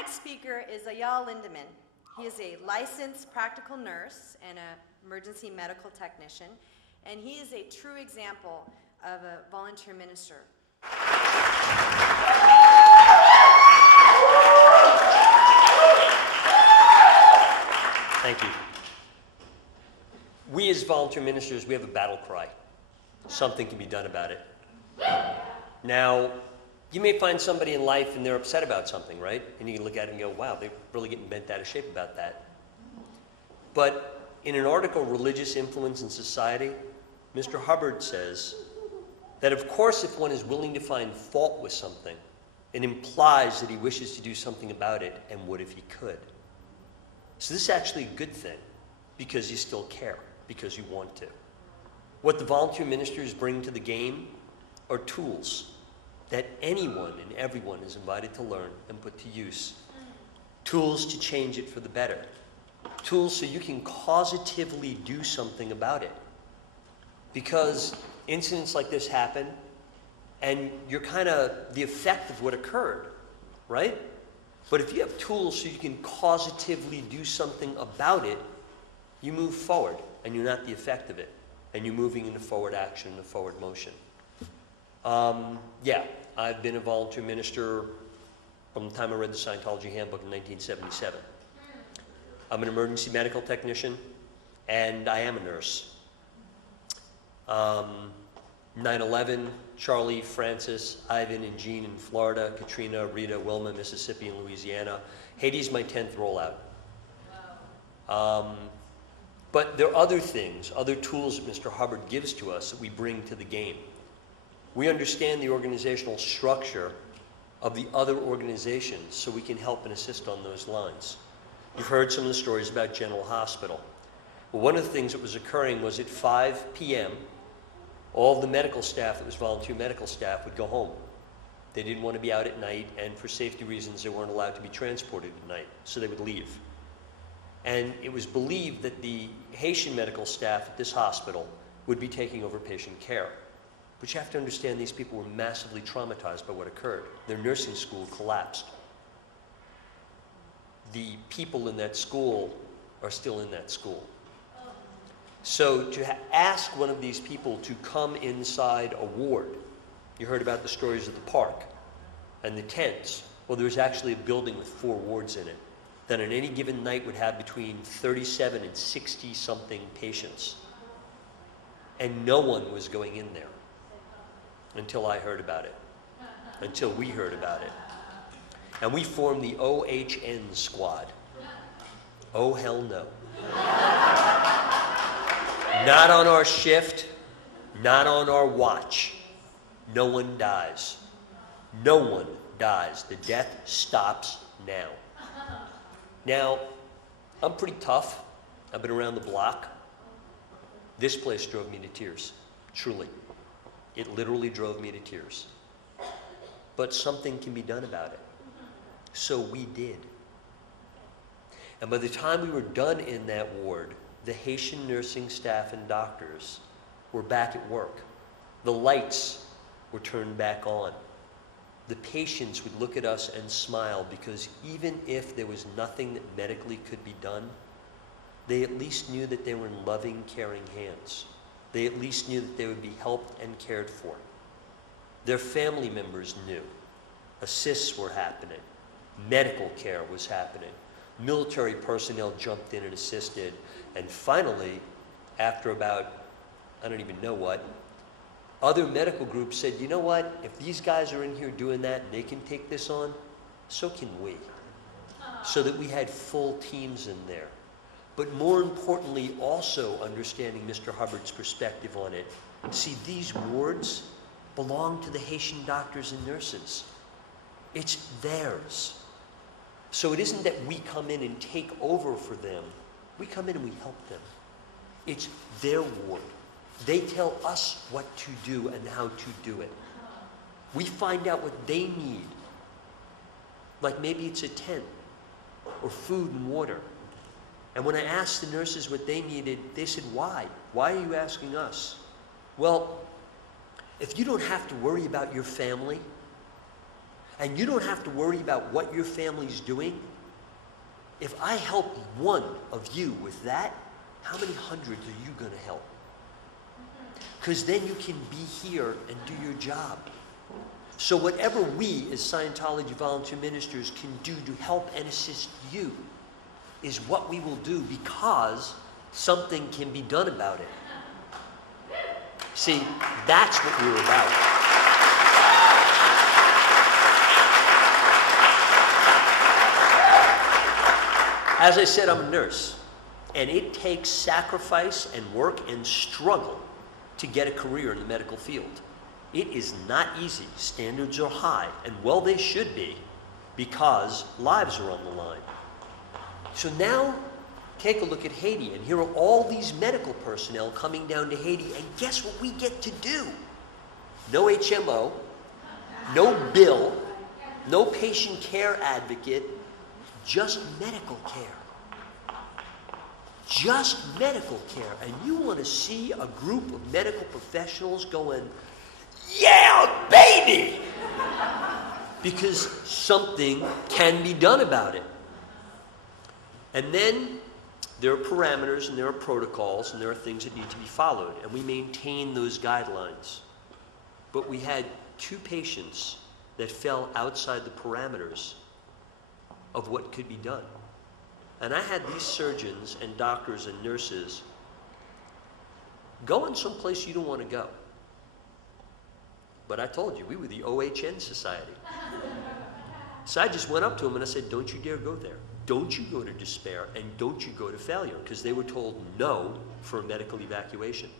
next speaker is Ayal Lindeman. He is a licensed practical nurse and an emergency medical technician, and he is a true example of a volunteer minister. Thank you. We as volunteer ministers, we have a battle cry. Something can be done about it. Now, you may find somebody in life and they're upset about something, right? And you can look at it and go, wow, they're really getting bent out of shape about that. But in an article, Religious Influence in Society, Mr. Hubbard says that, of course, if one is willing to find fault with something, it implies that he wishes to do something about it and would if he could. So this is actually a good thing because you still care, because you want to. What the volunteer ministers bring to the game are tools that anyone and everyone is invited to learn and put to use. Tools to change it for the better. Tools so you can causatively do something about it. Because incidents like this happen, and you're kind of the effect of what occurred, right? But if you have tools so you can causatively do something about it, you move forward, and you're not the effect of it. And you're moving into forward action, into forward motion. Yeah, I've been a volunteer minister from the time I read the Scientology handbook in 1977. I'm an emergency medical technician, and I am a nurse. 9/11, Charlie, Francis, Ivan, and Jean in Florida, Katrina, Rita, Wilma, Mississippi, and Louisiana. Haiti's my 10th rollout. But there are other things, other tools that Mr. Hubbard gives to us that we bring to the game. We understand the organizational structure of the other organizations so we can help and assist on those lines. You've heard some of the stories about General Hospital. Well, one of the things that was occurring was at 5 p.m., all of the medical staff that was volunteer medical staff would go home. They didn't want to be out at night, and for safety reasons, they weren't allowed to be transported at night, so they would leave. And it was believed that the Haitian medical staff at this hospital would be taking over patient care. But you have to understand these people were massively traumatized by what occurred. Their nursing school collapsed. The people in that school are still in that school. So to ask one of these people to come inside a ward, you heard about the stories of the park and the tents. Well, there was actually a building with 4 wards in it that on any given night would have between 37 and 60 something patients. And no one was going in there until I heard about it, until we heard about it. And we formed the OHN squad. Oh, hell no. Not on our shift, not on our watch. No one dies. No one dies. The death stops now. Now, I'm pretty tough. I've been around the block. This place drove me to tears, truly. It literally drove me to tears. But something can be done about it. So we did. And by the time we were done in that ward, the Haitian nursing staff and doctors were back at work. The lights were turned back on. The patients would look at us and smile because even if there was nothing that medically could be done, they at least knew that they were in loving, caring hands. They at least knew that they would be helped and cared for. Their family members knew. Assists were happening. Medical care was happening. Military personnel jumped in and assisted. And finally, after about, I don't even know what, other medical groups said, you know what, if these guys are in here doing that and they can take this on, so can we. So that we had full teams in there. But more importantly, also understanding Mr. Hubbard's perspective on it. See, these wards belong to the Haitian doctors and nurses. It's theirs. So it isn't that we come in and take over for them. We come in and we help them. It's their ward. They tell us what to do and how to do it. We find out what they need. Like maybe it's a tent or food and water. And when I asked the nurses what they needed, they said, why? Why are you asking us? Well, if you don't have to worry about your family, and you don't have to worry about what your family's doing, if I help one of you with that, how many hundreds are you going to help? Because then you can be here and do your job. So whatever we as Scientology Volunteer Ministers can do to help and assist you is what we will do, because something can be done about it. See, that's what we're about. As I said, I'm a nurse, and it takes sacrifice and work and struggle to get a career in the medical field. It is not easy. Standards are high, and well, they should be, because lives are on the line. So now, take a look at Haiti, and here are all these medical personnel coming down to Haiti, and guess what we get to do? No HMO, no bill, no patient care advocate, just medical care. Just medical care. And you want to see a group of medical professionals going, yeah, baby! Because something can be done about it. And then there are parameters and there are protocols and there are things that need to be followed, and we maintain those guidelines. But we had 2 patients that fell outside the parameters of what could be done. And I had these surgeons and doctors and nurses going someplace you don't want to go. But I told you, we were the OHN Society. So I just went up to them and I said, don't you dare go there. Don't you go to despair, and don't you go to failure, because they were told no for a medical evacuation.